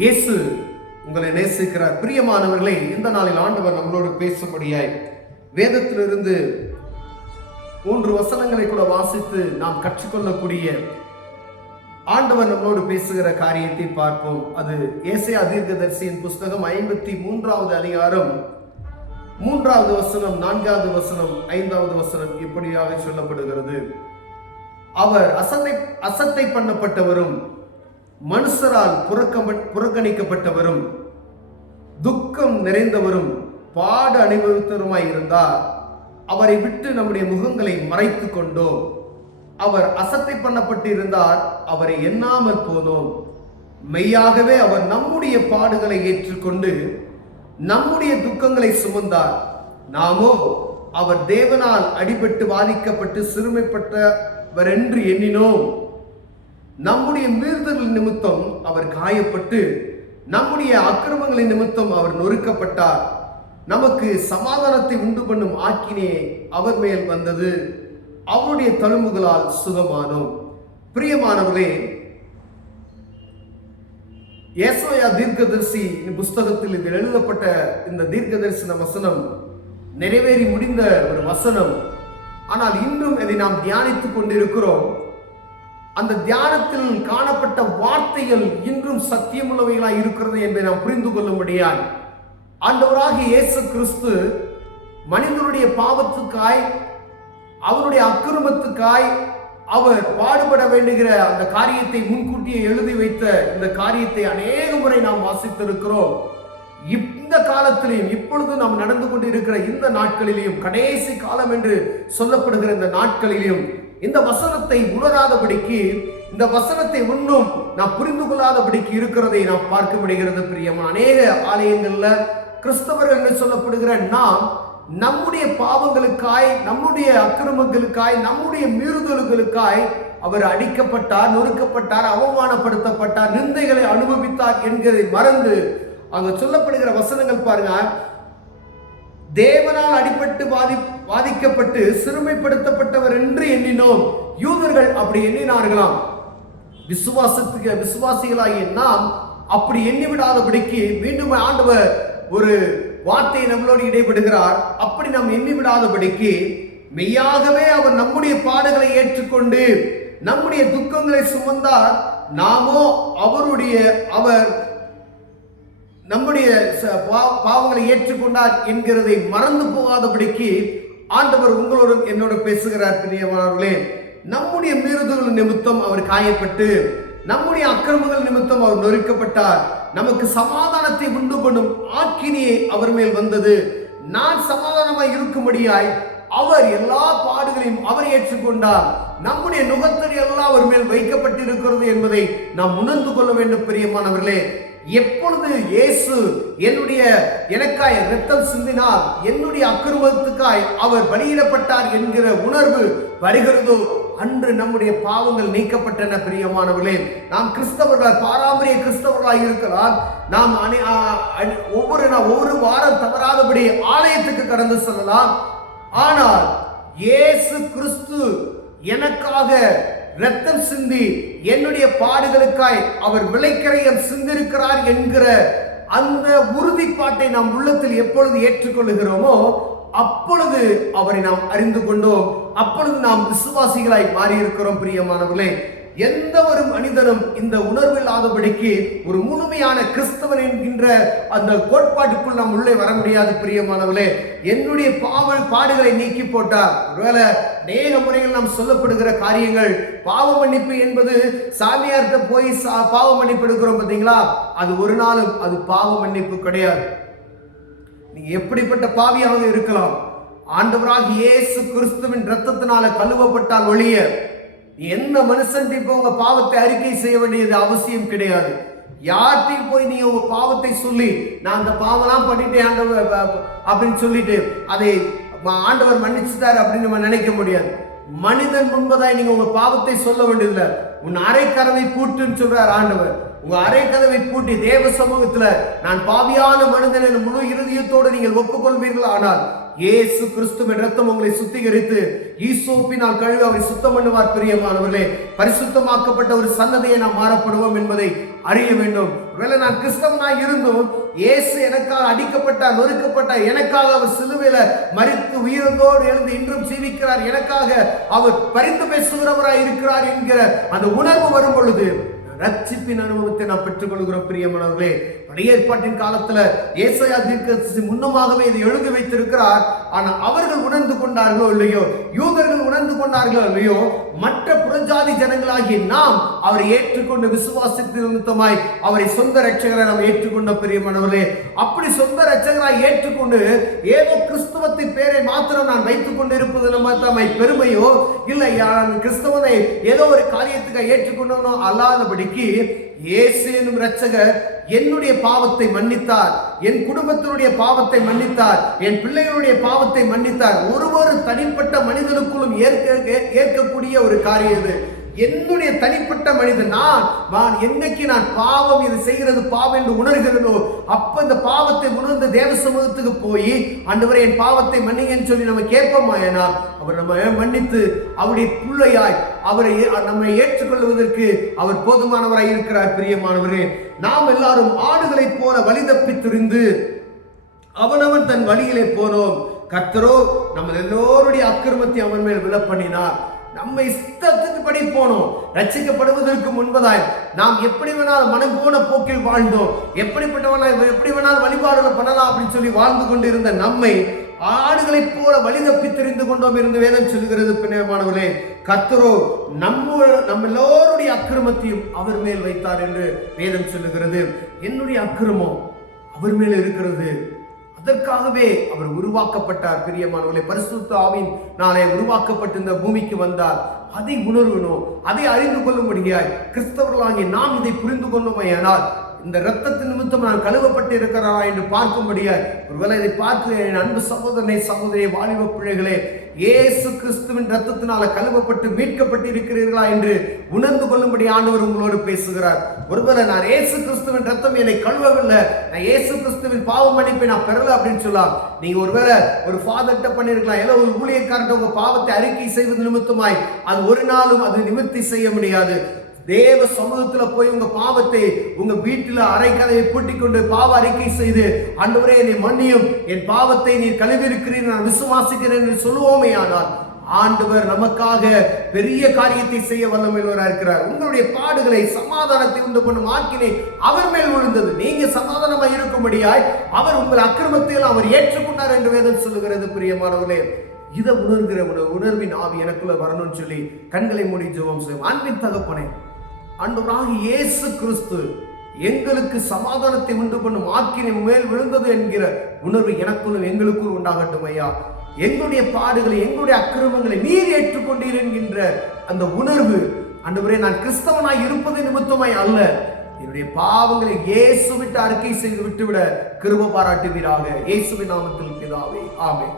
இயேசு உங்களை நேசிக்கிறார். பிரியமானவர்களே, இந்த நாளில் ஆண்டவர் நம்மளோடு பேசும்படியாய் வேதத்திலிருந்து 3 வசனங்களை கூட வாசித்து நாம் கற்றுக்கொள்ளக்கூடிய ஆண்டவர் நம்மளோடு பேசுகிற காரியத்தை பார்ப்போம். அது ஏசாயா தீர்க்கதரிசியின் புஸ்தகம் 53வது அதிகாரம் 3வது வசனம், 4வது வசனம், 5வது வசனம் இப்படியாக சொல்லப்படுகிறது. அவர் அசட்டை பண்ணப்பட்டவரும் மனுஷரால் புறக்கணிக்கப்பட்டவரும் துக்கம் நிறைந்தவரும் பாடு அனுபவித்தவருமாய் இருந்தார். அவரை விட்டு நம்முடைய முகங்களை மறைத்து கொண்டோம். அவர் அசட்டை பண்ணப்பட்டு இருந்தார், அவரை எண்ணாமல் போனோம். மெய்யாகவே அவர் நம்முடைய பாடுகளை ஏற்றுக்கொண்டு நம்முடைய துக்கங்களை சுமந்தார். நாமோ அவர் தேவனால் அடிபட்டு வாதிக்கப்பட்டு சிறுமைப்பட்டவர் என்று எண்ணினோம். நம்முடைய மீறுதல் நிமித்தம் அவர் காயப்பட்டு நம்முடைய அக்கிரமங்களின் நிமித்தம் அவர் நொறுக்கப்பட்டார். நமக்கு சமாதானத்தை உண்டு பண்ணும் ஆக்கினே அவர் மேல் வந்தது, அவருடைய தழும்புகளால் சுகமானோம். பிரியமானவர்களே, ஏசாயா தீர்க்கதரிசி புஸ்தகத்தில் இதில் எழுதப்பட்ட இந்த தீர்க்கதரிசன வசனம் நிறைவேறி முடிந்த ஒரு வசனம். ஆனால் இன்றும் இதை நாம் தியானித்துக் கொண்டிருக்கிறோம். அந்த தியானத்தில் காணப்பட்ட வார்த்தைகள் இன்றும் சத்தியமுள்ளவைகளாய் இருக்கிறது என்பதை நாம் புரிந்து கொள்ளும்படியாய் ஆண்டவராகிய இயேசு கிறிஸ்து மனிதனுடைய பாவத்துக்காய், அவருடைய அக்கிரமத்துக்காய் அவர் பாடுபட வேண்டுகிற அந்த காரியத்தை முன்கூட்டியே எழுதி வைத்த இந்த காரியத்தை அநேக முறை நாம் வாசித்திருக்கிறோம். இந்த காலத்திலையும் இப்பொழுது நாம் நடந்து கொண்டு இருக்கிற இந்த நாட்களிலேயும், கடைசி காலம் என்று சொல்லப்படுகிற இந்த நாட்களிலேயும் இந்த வசனத்தை உணராதபடிக்கு, இந்த வசனத்தை இன்னும் நாம் புரிந்து கொள்ளாதபடிக்கு இருக்கிறதை நாம் பார்க்க முடிகிறது. பிரியமான அநேக ஆலயங்கள்ல கிறிஸ்தவர்கள் என்று சொல்லப்படுகிற நாம் நம்முடைய பாவங்களுக்காய், நம்முடைய அக்கிரமங்களுக்காய், நம்முடைய மீறுதல்களுக்காய் அவர் அடிக்கப்பட்டார், நொறுக்கப்பட்டார், அவமானப்படுத்தப்பட்டார், நிந்தைகளை அனுபவித்தார் என்கிறதை மறந்து அங்க சொல்லப்படுகிற வசனங்கள் பாருங்க. தேவனால் அடிபட்டு வாதிக்கப்பட்டு சிறுமைப்படுத்தப்பட்டவர் என்று எண்ணினோம். யூதர்கள் அப்படி எண்ணினார்களாம். விசுவாசிகளாகிய நாம் அப்படி எண்ணிவிடாதபடிக்கு மீண்டும் ஆண்டவர் ஒரு வார்த்தையை நம்மளோடு இடைபடுகிறார். அப்படி நாம் எண்ணிவிடாதபடிக்கு மெய்யாகவே அவர் நம்முடைய பாடுகளை ஏற்றுக்கொண்டு நம்முடைய துக்கங்களை சுமந்தார். நாமோ அவர் நம்முடைய பாவங்களை ஏற்றுக்கொண்டார் என்கிறதை மறந்து போகாதபடிக்கு ஆண்டவர் உங்களோடும் என்னோட பேசுகிறார். பிரியமானவர்களே, நம்முடைய மீறுதல்கள் நிமித்தம் அவர் காயப்பட்டு நம்முடைய அக்கிரமங்கள் நிமித்தம் அவர் நொறுக்கப்பட்டார். நமக்கு சமாதானத்தை உண்டு பண்ணும் ஆக்கினியே அவர் மேல் வந்தது. நான் சமாதானமாய் இருக்கும்படியாய் அவர் எல்லா பாடுகளையும் அவர் ஏற்றுக்கொண்டார். நம்முடைய நுகத்தடி எல்லாம் அவர் மேல் வைக்கப்பட்டிருக்கிறது என்பதை நாம் உணர்ந்து கொள்ள வேண்டும். பிரியமானவர்களே, எப்பொழுது இயேசு எனக்காய் இரத்தம் சிந்தினார், என்னுடைய அக்கிரமத்துக்காய் அவர் பலியிடப்பட்டார் என்கிற உணர்வு வருகிறதோ அன்று நம்முடைய பாவங்கள் நீக்கப்பட்டன. பிரியமானவர்களே, நாம் கிறிஸ்தவர்கள், பாரம்பரிய கிறிஸ்தவர்களாக இருக்கலாம். நாம் ஒவ்வொரு வாரம் தவறாதபடி ஆலயத்துக்கு கடந்து செல்லலாம். ஆனால் இயேசு கிறிஸ்து எனக்காக இரத்தம் சிந்தி என்னுடைய பாடுகளுக்காய் அவர் விலைக்கரையம் சிந்திருக்கிறார் என்கிற அந்த உறுதிப்பாட்டை நாம் உள்ளத்தில் எப்பொழுது ஏற்றுக்கொள்ளுகிறோமோ அப்பொழுது அவரை நாம் அறிந்து கொண்டோம். அப்பொழுது நாம் விசுவாசிகளாய் மாறி இருக்கிறோம். பிரியமானவர்களே, எந்த ஒரு மனிதனும் இந்த உணர்வில்லாதபடிக்கு ஒரு முழுமையான கிறிஸ்தவன் என்கின்ற அந்த கோட்பாட்டுக்குள் நாம் உள்ளே வர முடியாது. பிரியமானவர்களே, என்னுடைய பாடுகளை நீக்கி போட்டார். ஒருவேளை அநேக முறைகள் நாம் சொல்லப்படுகிற காரியங்கள், பாவ மன்னிப்பு என்பது சாமியார்கிட்ட போய் பாவ மன்னிப்பு எடுக்கிறோம் பார்த்தீங்களா, அது ஒரு நாளும் அது பாவ மன்னிப்பு கிடையாது. நீங்க எப்படிப்பட்ட பாவியாக இருக்கலாம், ஆண்டவராகிய இயேசு கிறிஸ்துவின் இரத்தத்தினால கழுவப்பட்டால் ஒழிய எந்த மனுஷன் இப்போ உங்க பாவத்தை அறிக்கை செய்ய வேண்டியது அவசியம் கிடையாது. யார்கிட்டையும் போய் நீங்க உங்க பாவத்தை சொல்லி, நான் அந்த பாவம்லாம் பண்ணிட்டேன் ஆண்டவர் அப்படின்னு சொல்லிட்டு அதை ஆண்டவர் மன்னிச்சுட்டாரு அப்படின்னு நம்ம நினைக்க முடியாது. மனிதன் முன்பதாய் நீங்க உங்க பாவத்தை சொல்ல வேண்டியதில்லை. உன் அரைக்கதவை பூட்டுன்னு சொல்றார் ஆண்டவர். உங்க அரைக்கதவை பூட்டி தேவ சமூகத்துல நான் பாவியான மனிதன் முழு இருதயத்தோடு நீங்கள் ஒப்புக்கொள்வீர்கள். ஆனால் இயேசு கிறிஸ்துவின் இரத்தம் உங்களை சுத்திகரித்து ஈசோப்பினால் கழுவி அவரை சுத்தம் பண்ணுவார். பிரியமானவர்களே, பரிசுத்தமாக்கப்பட்ட ஒரு சன்னதியை நாம் மாறப்படுவோம் என்பதை அறிய வேண்டும். ஒருவேளை நான் கிறிஸ்தவனாய் இருந்தும் இயேசு எனக்காக அடிக்கப்பட்டார், நொறுக்கப்பட்டார், எனக்காக அவர் சிலுவையில மரித்து உயிரோடு எழுந்து இன்றும் ஜீவிக்கிறார், எனக்காக அவர் பரிந்து பேசுகிறவராய் இருக்கிறார் என்கிற அந்த உணர்வு வரும் பொழுது ரட்சிப்பின் அனுபவத்தை நாம் பெற்றுக் கொள்கிறோம். பிரியமானவர்களே, பழைய ஏற்பாட்டின் காலத்துல ஏசாயா தீர்க்கதரிசி முன்னமாகவே இதை எழுதி வைத்திருக்கிறார். ஆனால் அவர்கள் உணர்ந்து கொண்டார்களோ இல்லையோ, யூதர்கள் உணர்ந்து கொண்டார்களோ இல்லையோ, மற்ற புறஜாதி ஜனங்களாகிய நாம் அவரை ஏற்றுக்கொண்டு விசுவாசத்தின் நிமித்தமாய் அவரை சொந்த ரட்சகரை நாம் ஏற்றுக்கொண்ட. பிரியமானவர்களே, அப்படி சொந்த ரட்சகராய் ஏற்றுக்கொண்டு ஏதோ கிறிஸ்தவத்தின் பேரை மாத்திரம் நான் வைத்துக் கொண்டு இருப்பது நம்ம பெருமையோ இல்லை, கிறிஸ்தவனை ஏதோ ஒரு காரியத்துக்கு ஏற்றுக்கொண்டனோ அல்லாதபடிக்கு இயேசு எனும் இரட்சகர் என்னுடைய பாவத்தை மன்னித்தார், என் குடும்பத்தினுடைய பாவத்தை மன்னித்தார், என் பிள்ளைகளுடைய பாவத்தை மன்னித்தார். ஒவ்வொரு தனிப்பட்ட மனிதனுக்குள்ளும் ஏற்கக்கூடிய ஒரு காரியம் இது. என்னுடைய தனிப்பட்ட மனிதன் நான் என்னைக்கு நான் பாவம் இது செய்கிறது பாவம் என்று உணர்கிறதோ, அப்ப இந்த பாவத்தை உணர்ந்த தேவ சமூகத்துக்கு போய் ஆண்டவரே என் பாவத்தை மன்னிங்கன்னு சொல்லி நம்ம கேட்போமாயனா, அவர் நம்ம மன்னித்து அவருடைய பிள்ளையாய் அவரை நம்மை ஏற்றுக்கொள்வதற்கு அவர் போதுமானவராய் இருக்கிறார். பிரியமானவரே, நாம் எல்லாரும் ஆடுகளைப் போல வழி தப்பித்திருந்து அவனவன் தன் வழியிலே போனோம். கர்த்தரோ நம்ம எல்லோருடைய அக்கிரமத்தை அவன் மேல் விழ பண்ணினார். நம்ம இஷ்டத்துக்கு படி போனோம். ரட்சிக்கப்படுவதற்கு முன்பதாய் நாம் எப்படி வேணாலும் மனம் போன போக்கில் வாழ்ந்தோம், எப்படி வேணாலும் வழிபாடுகளை பண்ணலாம் அப்படின்னு சொல்லி வாழ்ந்து கொண்டிருந்த நம்மை ஆடுகளைப் போல வழி தப்பி தெரிந்து கொண்டோம் என்று வேதம் சொல்லுகிறது. பிரியமானவர்களே, கர்த்தரோ நம்ம எல்லோருடைய அக்கிரமத்தையும் அவர் மேல் வைத்தார் என்று வேதம் சொல்லுகிறது. என்னுடைய அக்கிரமம் அவர் மேல் இருக்கிறது, அதற்காகவே அவர் உருவாக்கப்பட்டார். பிரியமானவர்களே, பரிசுத்த ஆவியின் நாளே உருவாக்கப்பட்டு இந்த பூமிக்கு வந்தார். அதை உணர்வனும் அதை அறிந்து கொள்ளும்படியாய் கிறிஸ்தவர்களாகிய நாம் இதை புரிந்து கொள்ளுமையானால் இந்த இரத்தத்தின் நிமித்தம் நான் கழுவப்பட்டு இருக்கிறாரா என்று பார்க்கும்படியாய் ஒருவேளை இதை பார்க்க என் அன்பு சகோதரனை சகோதரியை வாலிப பிள்ளைகளே, இயேசு கிறிஸ்துவின் இரத்தத்தினால கழுவப்பட்டு மீட்கப்பட்டு இருக்கிறீர்களா என்று உணர்ந்து கொள்ளும்படி ஆண்டவர் உங்களோடு பேசுகிறார். ஒருவேளை நான் இயேசு கிறிஸ்துவின் இரத்தம் என்னை கழுவவில்லை, நான் இயேசு கிறிஸ்துவின் பாவ மன்னிப்பை நான் பெறல அப்படின்னு சொல்லலாம். நீங்க ஒருவேளை ஒரு ஃபாதர்ட்ட பண்ணிருக்கலாம், ஏதோ ஒரு ஊழியக்காரன் உங்க பாவத்தை அறிக்கை செய்வது நிமித்தமாய் அது ஒரு நாளும் அது நிவர்த்தி செய்ய முடியாது. தேவ சமூகத்துல போய் உங்க பாவத்தை உங்க வீட்டுல அறைக்கதையை பூட்டிக் கொண்டு பாவ அறிக்கை செய்து ஆண்டவரே என்னை மன்னியும், என் பாவத்தை நீர் கழுவி இருக்கிறீர், நான் விசுவாசிக்கிறேன் என்று சொல்லுவோமே, ஆனால் ஆண்டவர் நமக்காக பெரிய காரியத்தை செய்ய வல்லமையுள்ளவராக இருக்கிறார். உங்களுடைய பாடுகளை சமாதானத்தை உண்டு பண்ணும் ஆக்கினை அவர் மேல் விழுந்தது. நீங்க சமாதானமா இருக்கும்படியாய் அவர் உங்கள் அக்கிரமத்தில் அவர் ஏற்றுக்கொண்டார் என்று வேதம் சொல்லுகிறது. பிரியமானவர்களே, இதை உணர்கிற உணர்வின் ஆவி எனக்குள்ள வரணும்னு சொல்லி கண்களை மூடி ஜெபம் செய்வோம். அன்பின் தகப்பனே, ஆண்டவராகிய இயேசு கிறிஸ்து எங்களுக்கு சமாதானத்தை உண்டு பண்ணும் ஆக்கினை மேல் விழுந்தது என்கிற உணர்வு எனக்குள்ளும் எங்களுக்குள் உண்டாகட்டும் ஐயா. எங்களுடைய பாடுகளை எங்களுடைய அக்கிரமங்களை நீர் ஏற்றுக்கொண்டீர் என்கின்ற அந்த உணர்வு ஆண்டவரே, நான் கிறிஸ்தவனாய் இருப்பது நிமித்தமாய் அல்ல, என்னுடைய பாவங்களை இயேசு விட்டு அறிக்கை செய்து விட்டுவிட கிருபை பாராட்டுவீராக. இயேசுவின் நாமத்தில் பிதாவே, ஆமென்.